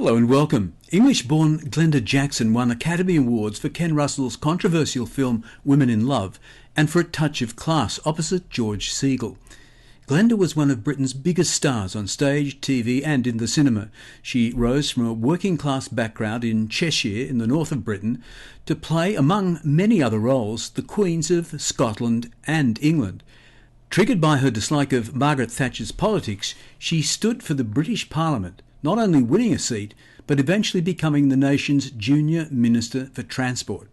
Hello and welcome. English-born Glenda Jackson won Academy Awards for Ken Russell's controversial film Women in Love and for A Touch of Class opposite George Segal. Glenda was one of Britain's biggest stars on stage, TV and in the cinema. She rose from a working-class background in Cheshire in the north of Britain to play, among many other roles, the Queens of Scotland and England. Triggered by her dislike of Margaret Thatcher's politics, she stood for the British Parliament, not only winning a seat, but eventually becoming the nation's junior Minister for Transport.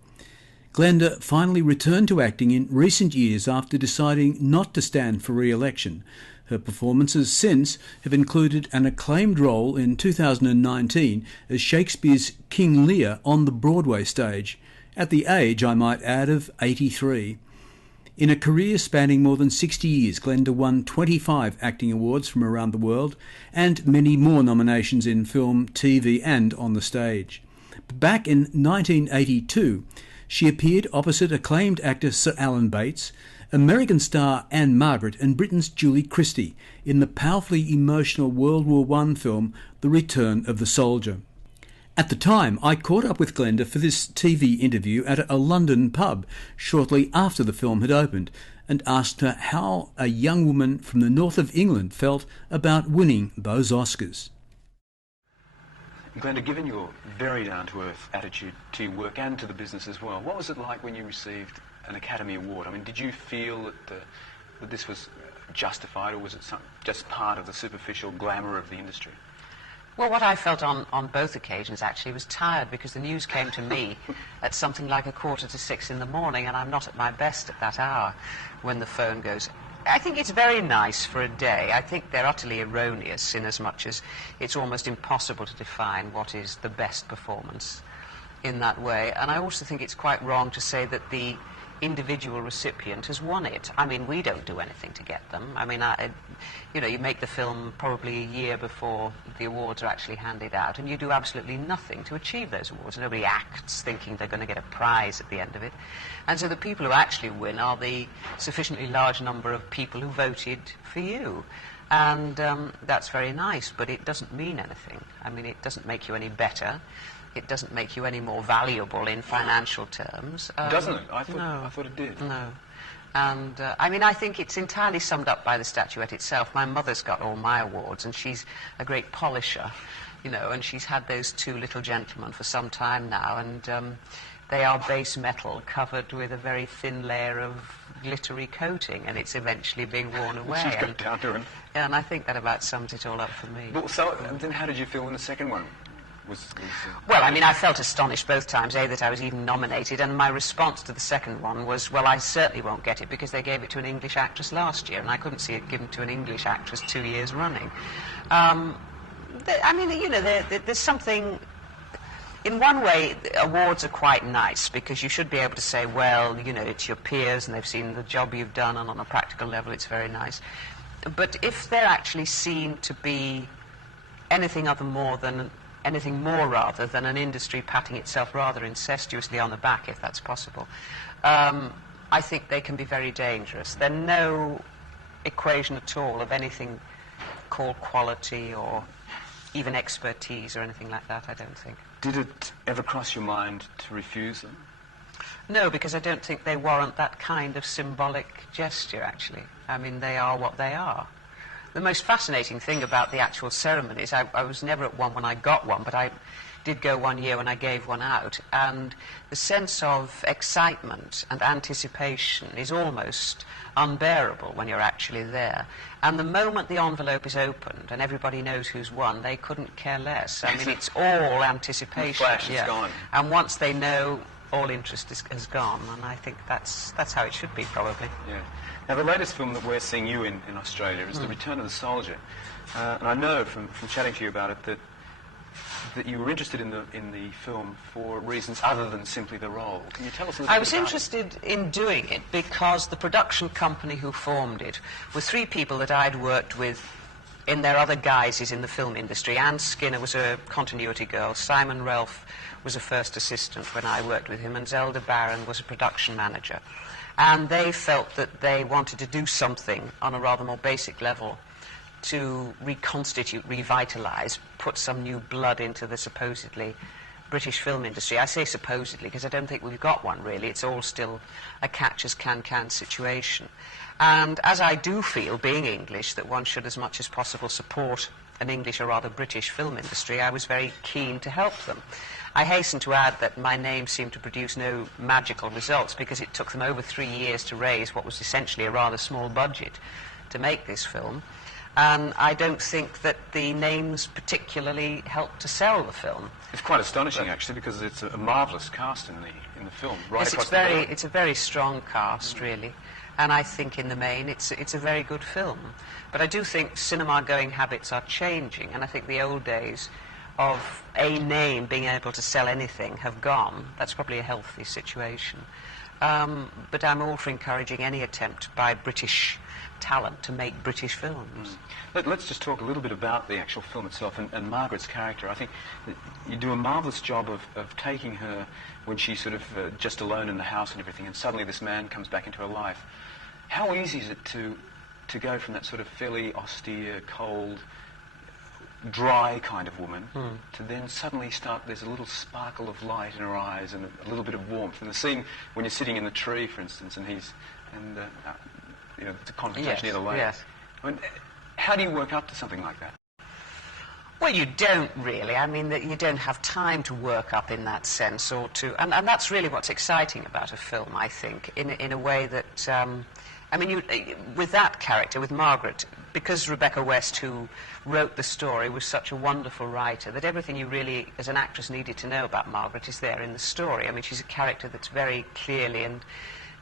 Glenda finally returned to acting in recent years after deciding not to stand for re-election. Her performances since have included an acclaimed role in 2019 as Shakespeare's King Lear on the Broadway stage, at the age, I might add, of 83. In a career spanning more than 60 years, Glenda won 25 acting awards from around the world and many more nominations in film, TV and on the stage. Back in 1982, she appeared opposite acclaimed actor Sir Alan Bates, American star Margret and Britain's Julie Christie in the powerfully emotional World War I film The Return of the Soldier. At the time, I caught up with Glenda for this TV interview at a London pub shortly after the film had opened and asked her how a young woman from the north of England felt about winning those Oscars. Glenda, given your very down-to-earth attitude to your work and to the business as well, what was it like when you received an Academy Award? I mean, did you feel that this was justified, or was it just part of the superficial glamour of the industry? Well, what I felt on both occasions, actually, was tired because the news came to me at something like 5:45 in the morning, and I'm not at my best at that hour when the phone goes. I think it's very nice for a day. I think they're utterly erroneous in as much as it's almost impossible to define what is the best performance in that way. And I also think it's quite wrong to say that the individual recipient has won it. I mean, we don't do anything to get them. I mean, you make the film probably a year before the awards are actually handed out, and you do absolutely nothing to achieve those awards. Nobody acts thinking they're going to get a prize at the end of it. And so the people who actually win are the sufficiently large number of people who voted for you. And that's very nice, but it doesn't mean anything. I mean, it doesn't make you any better. It doesn't make you any more valuable in financial terms. Doesn't it? I thought it did. No. And, I mean, I think it's entirely summed up by the statuette itself. My mother's got all my awards, and she's a great polisher, and she's had those two little gentlemen for some time now, and they are base metal covered with a very thin layer of glittery coating, and it's eventually being worn away. She's got down to it. And I think that about sums it all up for me. But so, then how did you feel when the second one Well, I mean, I felt astonished both times, A, that I was even nominated, and my response to the second one was, well, I certainly won't get it because they gave it to an English actress last year, and I couldn't see it given to an English actress 2 years running. I mean, there's something... In one way, awards are quite nice because you should be able to say, well, it's your peers and they've seen the job you've done, and on a practical level it's very nice. But if they're actually seen to be anything more rather than an industry patting itself rather incestuously on the back, if that's possible, I think they can be very dangerous. There's no equation at all of anything called quality or even expertise or anything like that, I don't think. Did it ever cross your mind to refuse them? No, because I don't think they warrant that kind of symbolic gesture, actually. I mean, they are what they are. The most fascinating thing about the actual ceremonies, I was never at one when I got one, but I did go one year when I gave one out, and the sense of excitement and anticipation is almost unbearable when you're actually there. And the moment the envelope is opened and everybody knows who's won, they couldn't care less. I mean, it's all anticipation. The flash is gone. And once they know, all interest has gone, and I think that's how it should be, probably. Yeah. Now, the latest film that we're seeing you in Australia is The Return of the Soldier. And I know from chatting to you about it that you were interested in the film for reasons other than simply the role. Can you tell us a little bit about it? I was interested in doing it because the production company who formed it were three people that I'd worked with in their other guises in the film industry. Anne Skinner was a continuity girl, Simon Relf was a first assistant when I worked with him, and Zelda Barron was a production manager. And they felt that they wanted to do something on a rather more basic level to reconstitute, revitalise, put some new blood into the supposedly British film industry. I say supposedly because I don't think we've got one really. It's all still a catch-as-can-can situation. And as I do feel, being English, that one should as much as possible support an English or rather British film industry, I was very keen to help them. I hasten to add that my name seemed to produce no magical results because it took them over 3 years to raise what was essentially a rather small budget to make this film. And I don't think that the names particularly helped to sell the film. It's quite astonishing, actually, because it's a marvellous cast in the film, right yes, across the board. It's a very strong cast, really. And I think, in the main, it's a very good film. But I do think cinema-going habits are changing, and I think the old days of a name being able to sell anything have gone. That's probably a healthy situation. But I'm all for encouraging any attempt by British talent to make British films. Let's just talk a little bit about the actual film itself and Margaret's character. I think that you do a marvellous job of taking her when she's sort of just alone in the house and everything, and suddenly this man comes back into her life. How easy is it to go from that sort of fairly austere, cold, dry kind of woman to then suddenly there's a little sparkle of light in her eyes and a little bit of warmth? And the scene when you're sitting in the tree, for instance, and the confrontation near the lake. Yes. I mean, how do you work up to something like that? Well, you don't really. I mean, you don't have time to work up in that sense, and that's really what's exciting about a film, I think, in a way that, I mean, with that character, with Margaret, because Rebecca West, who wrote the story, was such a wonderful writer, that everything you really, as an actress, needed to know about Margaret is there in the story. I mean, she's a character that's very clearly and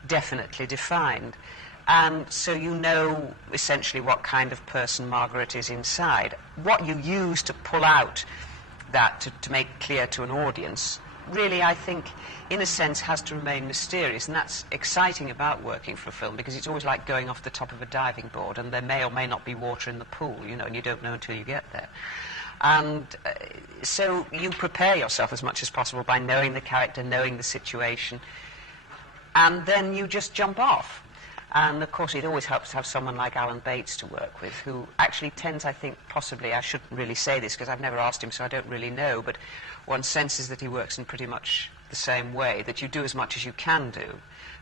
definitely defined. And so you know essentially what kind of person Margaret is inside. What you use to pull out that, to make clear to an audience, really, I think, in a sense, has to remain mysterious. And that's exciting about working for a film, because it's always like going off the top of a diving board, and there may or may not be water in the pool, you know, and you don't know until you get there. And so you prepare yourself as much as possible by knowing the character, knowing the situation, and then you just jump off. And, of course, it always helps to have someone like Alan Bates to work with, who actually tends, I think, possibly, I shouldn't really say this because I've never asked him, so I don't really know, but one senses that he works in pretty much the same way, that you do as much as you can do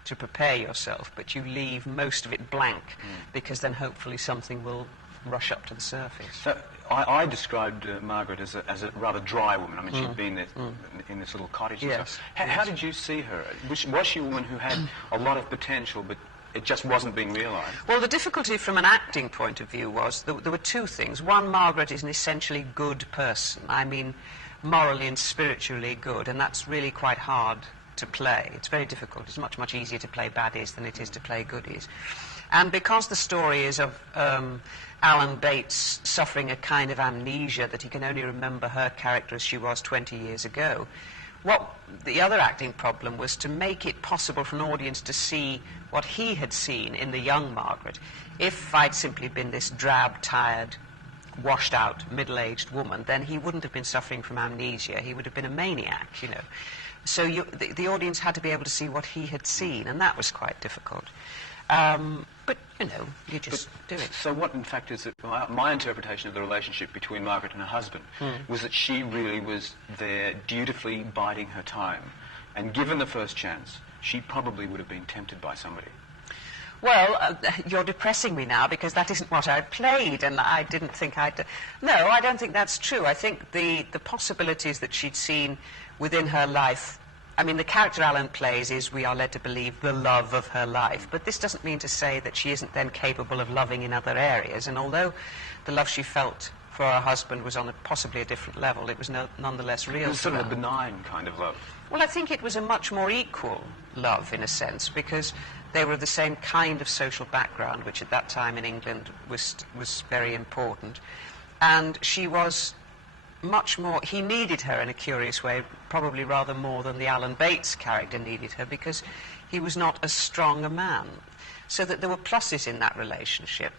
to prepare yourself, but you leave most of it blank, because then hopefully something will rush up to the surface. So I described Margaret as a rather dry woman. I mean, she'd been in this little cottage and Yes. stuff. How did you see her? Was she a woman who had a lot of potential, but it just wasn't being realised? Well, the difficulty from an acting point of view was there were two things. One, Margaret is an essentially good person. I mean, morally and spiritually good, and that's really quite hard to play. It's very difficult. It's much, much easier to play baddies than it is to play goodies. And because the story is of Alan Bates suffering a kind of amnesia, that he can only remember her character as she was 20 years ago, what the other acting problem was to make it possible for an audience to see what he had seen in the young Margaret. If I'd simply been this drab, tired, washed-out, middle-aged woman, then he wouldn't have been suffering from amnesia. He would have been a maniac, you know. So the audience had to be able to see what he had seen, and that was quite difficult. But, you know, you just do it. So what, in fact, is it? My interpretation of the relationship between Margaret and her husband was that she really was there dutifully biding her time. And given the first chance, she probably would have been tempted by somebody. Well, you're depressing me now, because that isn't what I played, and I didn't think I'd... No, I don't think that's true. I think the possibilities that she'd seen within her life... I mean, the character Alan plays is, we are led to believe, the love of her life. But this doesn't mean to say that she isn't then capable of loving in other areas. And although the love she felt for her husband was on possibly a different level, it was nonetheless real. It was sort of a benign kind of love. Well, I think it was a much more equal love, in a sense, because they were the same kind of social background, which at that time in England was very important. And she was much more... He needed her in a curious way, probably rather more than the Alan Bates character needed her, because he was not as strong a man. So that there were pluses in that relationship.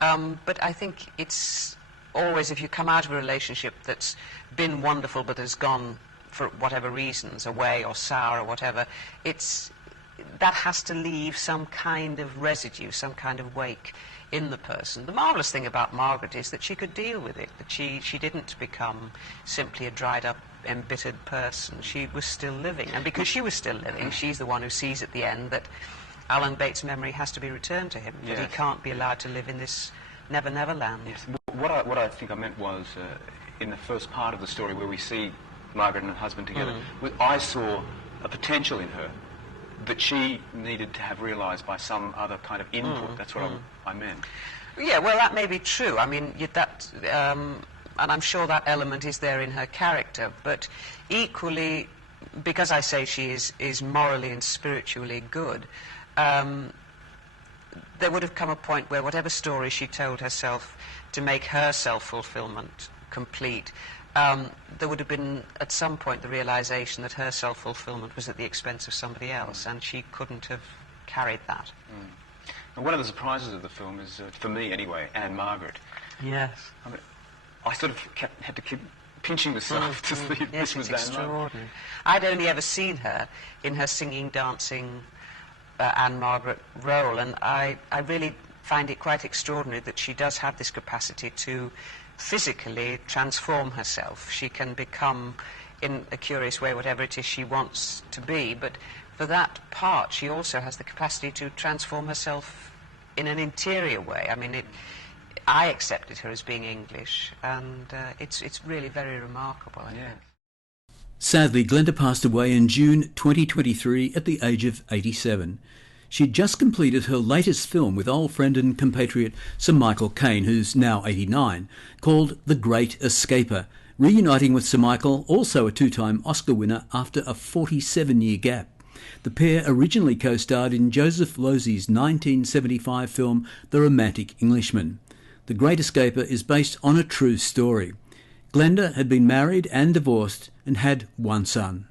But I think it's always, if you come out of a relationship that's been wonderful but has gone, for whatever reasons, away or sour or whatever, that has to leave some kind of residue, some kind of wake in the person. The marvellous thing about Margaret is that she could deal with it, that she didn't become simply a dried-up, embittered person. She was still living, and because she was still living, she's the one who sees at the end that Alan Bates' memory has to be returned to him, that he can't be allowed to live in this Never Never Land. Yes. What I think I meant was, in the first part of the story where we see Margaret and her husband together, I saw a potential in her that she needed to have realised by some other kind of input. That's what I meant. Yeah, well, that may be true. I mean, and I'm sure that element is there in her character, but equally, because I say she is morally and spiritually good, there would have come a point where whatever story she told herself to make her self-fulfillment complete, there would have been at some point the realisation that her self-fulfillment was at the expense of somebody else, and she couldn't have carried that. And one of the surprises of the film is, for me anyway, Anne Margaret. Yes. I mean, I sort of had to keep pinching myself to see if this was Anne Margaret. Extraordinary. I'd only ever seen her in her singing, dancing Anne Margaret role, and I really find it quite extraordinary that she does have this capacity to physically transform herself. She can become, in a curious way, whatever it is she wants to be, but for that part she also has the capacity to transform herself in an interior way. I mean, I accepted her as being English, and it's really very remarkable. Yeah. Sadly, Glenda passed away in June 2023 at the age of 87. She'd just completed her latest film with old friend and compatriot Sir Michael Caine, who's now 89, called The Great Escaper, reuniting with Sir Michael, also a two-time Oscar winner, after a 47-year gap. The pair originally co-starred in Joseph Losey's 1975 film The Romantic Englishman. The Great Escaper is based on a true story. Glenda had been married and divorced and had one son.